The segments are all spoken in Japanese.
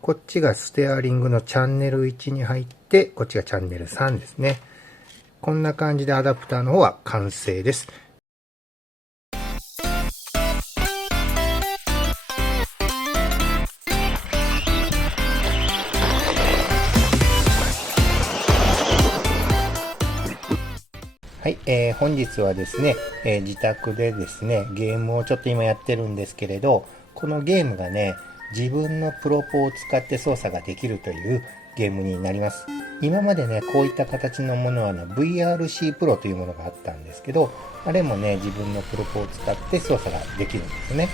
こっちがステアリングのチャンネル1に入って、こっちがチャンネル3ですね。こんな感じでアダプターの方は完成です。はい、本日はですね、自宅でですね、ゲームをちょっと今やってるんですけれど、このゲームがね、自分のプロポを使って操作ができるというゲームになります。今までね、こういった形のものはVRC プロというものがあったんですけど、あれもね、自分のプロポを使って操作ができるんですね。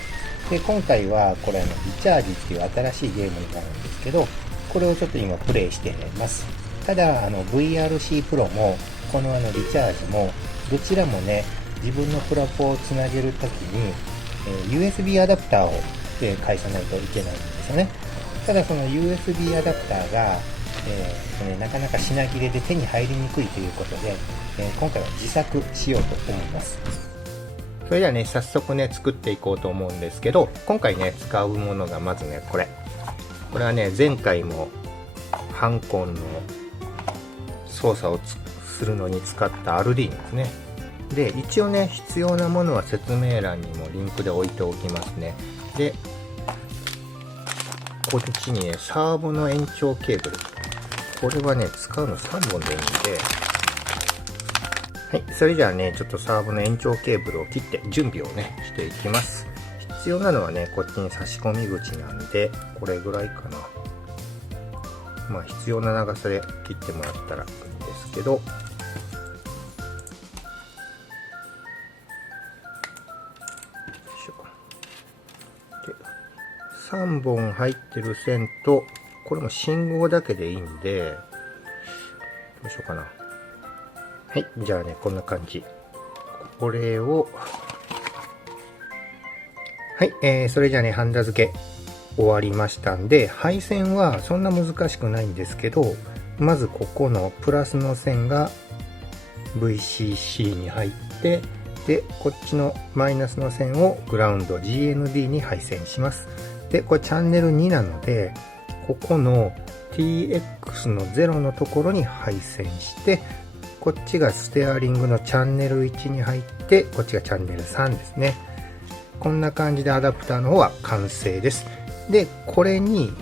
で、今回はこれリチャージっていう新しいゲームになるんですけど、これをちょっと今プレイしています。ただ、VRC プロも、このリチャージも、どちらもね、自分のプロポをつなげるときに、USB アダプターを返さないといけないんですよね。ただその USB アダプターが、なかなか品切れで手に入りにくいということで、今回は自作しようと思います。それではね、早速ね、作っていこうと思うんですけど、今回ね、使うものがまずね、これはね、前回もハンコンの操作をするのに使ったアルディーノですね。で、一応ね、必要なものは説明欄にもリンクで置いておきますね。で、こっちにね、サーボの延長ケーブル。これはね、使うの3本でいいんで、はい、それじゃあね、ちょっとサーボの延長ケーブルを切って準備をね、していきます。必要なのはね、こっちに差し込み口なんで、これぐらいかな。まあ、必要な長さで切ってもらったらいいんですけど、3本入ってる線と、これも信号だけでいいんで、どうしようかな。はい、じゃあね、こんな感じ。これを、はい、それじゃあね、ハンダ付け終わりましたんで、配線はそんな難しくないんですけど、まずここのプラスの線が VCC に入って、で、こっちのマイナスの線をグラウンド GND に配線します。で、これチャンネル2なので、ここの TX の0のところに配線して、こっちがステアリングのチャンネル1に入って、こっちがチャンネル3ですね。こんな感じでアダプターの方は完成です。で、これに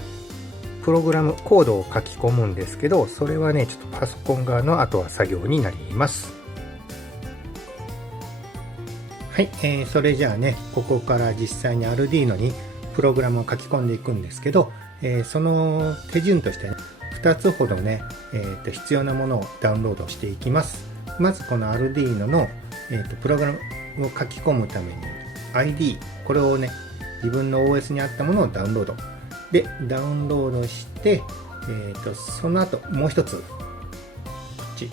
プログラム、コードを書き込むんですけど、それはね、ちょっとパソコン側の後は作業になります。はい、それじゃあね、ここから実際に Arduino にプログラムを書き込んでいくんですけど、その手順としてね、2つほどね、必要なものをダウンロードしていきます。まずこの Arduino の、プログラムを書き込むために ID、これをね、自分の OS にあったものをダウンロード。で、ダウンロードして、その後もう一つ、こっち。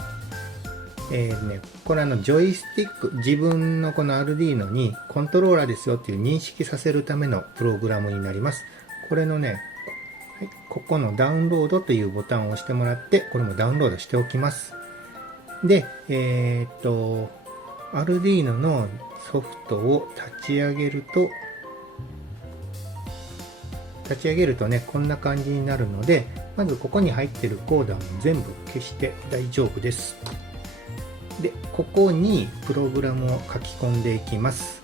これジョイスティック、自分のこの Arduino にコントローラーですよっていう認識させるためのプログラムになります。これのね、はい、ここのダウンロードというボタンを押してもらって、これもダウンロードしておきます。で、Arduino のソフトを立ち上げるとね、こんな感じになるので、まずここに入っているコードは全部消して大丈夫です。で、ここにプログラムを書き込んでいきます。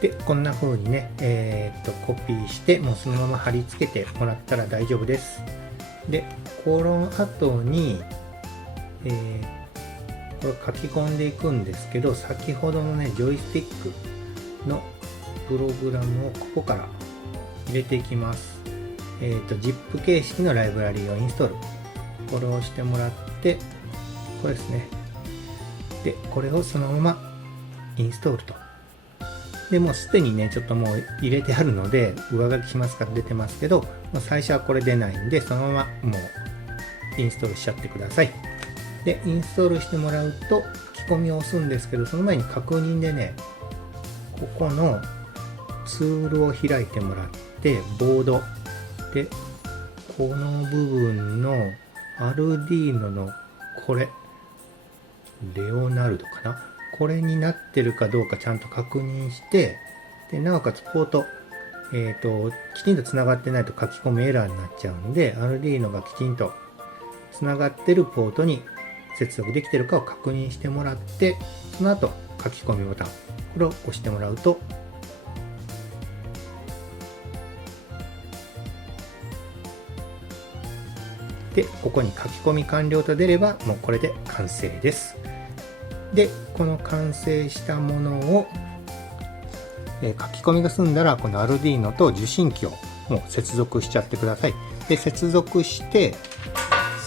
で、こんな風にね、コピーして、もうそのまま貼り付けてもらったら大丈夫です。で、この後に、これ書き込んでいくんですけど、先ほどのね、ジョイスティックのプログラムをここから入れていきます。ZIP 形式のライブラリーをインストール。これをしてもらって、これですね。で、これをそのままインストールと。で、もうすでにね、ちょっともう入れてあるので、上書きしますから出てますけど、もう最初はこれ出ないんで、そのままもうインストールしちゃってください。で、インストールしてもらうと、書き込みを押すんですけど、その前に確認でね、ここのツールを開いてもらって、ボード。で、この部分のArduinoのこれ、レオナルドかな。これになってるかどうかちゃんと確認して、でなおかつポート、きちんとつながってないと書き込みエラーになっちゃうんで、Arduino がきちんとつながってるポートに接続できてるかを確認してもらって、その後書き込みボタン、これを押してもらうと、でここに書き込み完了と出ればもうこれで完成です。でこの完成したものを、書き込みが済んだらこの Arduino と受信機をもう接続しちゃってください。で接続して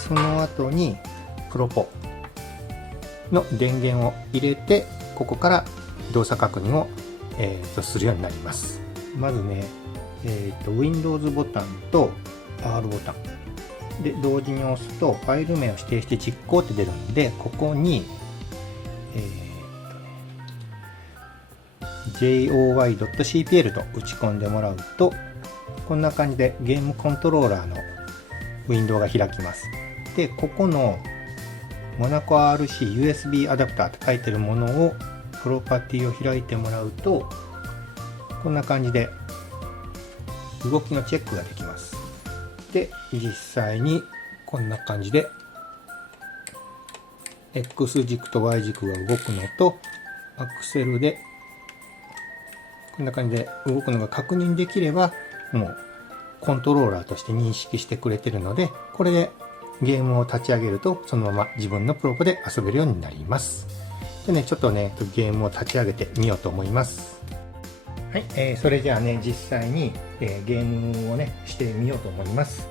その後にプロポの電源を入れて、ここから動作確認を、するようになります。まずね、Windows ボタンと R ボタンで同時に押すとファイル名を指定して実行って出るんで、ここに、joy.cpl と打ち込んでもらうと、こんな感じでゲームコントローラーのウィンドウが開きます。でここのモナコ RC USB アダプターって書いてるものをプロパティを開いてもらうと、こんな感じで動きのチェックができます。で実際にこんな感じで X 軸と Y 軸が動くのと、アクセルでこんな感じで動くのが確認できれば、もうコントローラーとして認識してくれてるので、これでゲームを立ち上げるとそのまま自分のプロポで遊べるようになります。でね、ちょっとねゲームを立ち上げてみようと思います。はい、それじゃあね実際に、ゲームをねしてみようと思います。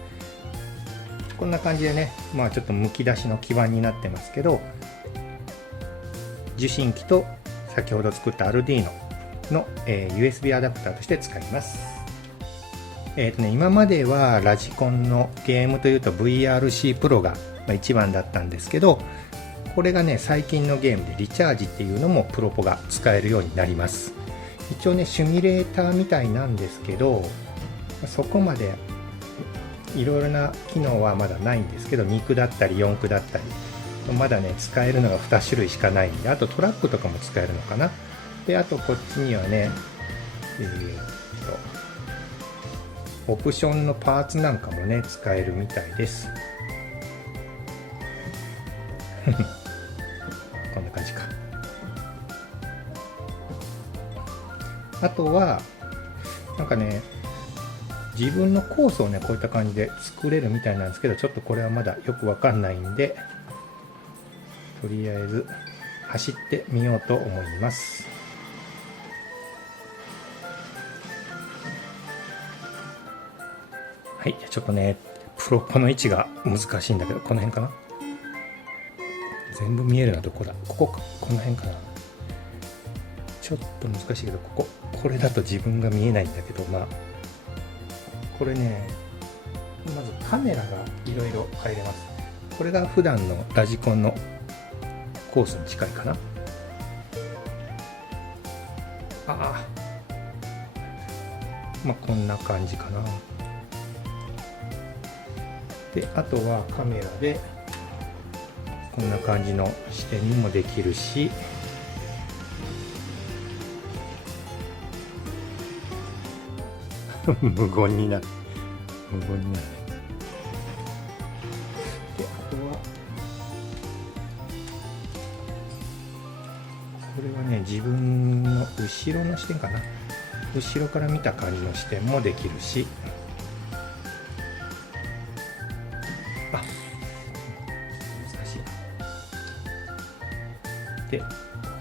こんな感じでね、まあちょっとむき出しの基板になってますけど、受信機と先ほど作った Arduino の、USB アダプターとして使います。今まではラジコンのゲームというと VRC プロが一番だったんですけど、これがね最近のゲームでリチャージっていうのもプロポが使えるようになります。一応ねシミュレーターみたいなんですけど、そこまでいろいろな機能はまだないんですけど、2駆だったり4駆だったりまだね使えるのが2種類しかないんで、あとトラックとかも使えるのかな。であとこっちにはね、オプションのパーツなんかもね使えるみたいです。こんな感じか。あとはなんかね自分のコースをねこういった感じで作れるみたいなんですけど、ちょっとこれはまだよくわかんないんで、とりあえず走ってみようと思います。はい、ちょっとねプロポの位置が難しいんだけど、この辺かな。全部見えるのはどこだ、ここか、この辺かな。ちょっと難しいけど、これだと自分が見えないんだけど、まあこれねまずカメラがいろいろ変えれます。これが普段のラジコンのコースに近いかな。まあこんな感じかな。であとはカメラでこんな感じの視点にもできるし、無言になる。無言になる。であとはこれはね自分の後ろの視点かな。後ろから見た感じの視点もできるし、難しい。で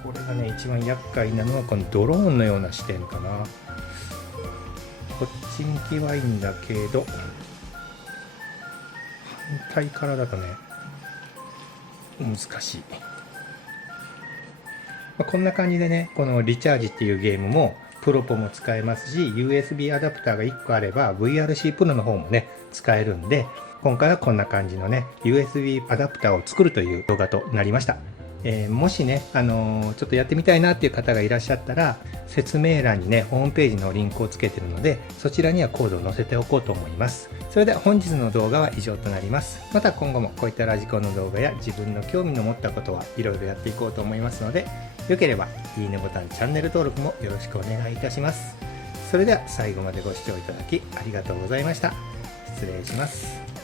これがね一番厄介なのはこのドローンのような視点かな。こっち向きはいいんだけど、反対からだとね難しい。こんな感じでね、このリチャージっていうゲームもプロポも使えますし、 USB アダプターが1個あれば VRC プロの方もね使えるんで、今回はこんな感じのね USB アダプターを作るという動画となりました。もしね、ちょっとやってみたいなっていう方がいらっしゃったら、説明欄にねホームページのリンクをつけてるので、そちらにはコードを載せておこうと思います。それでは本日の動画は以上となります。また今後もこういったラジコンの動画や自分の興味の持ったことはいろいろやっていこうと思いますので、よければいいねボタン、チャンネル登録もよろしくお願いいたします。それでは最後までご視聴いただきありがとうございました。失礼します。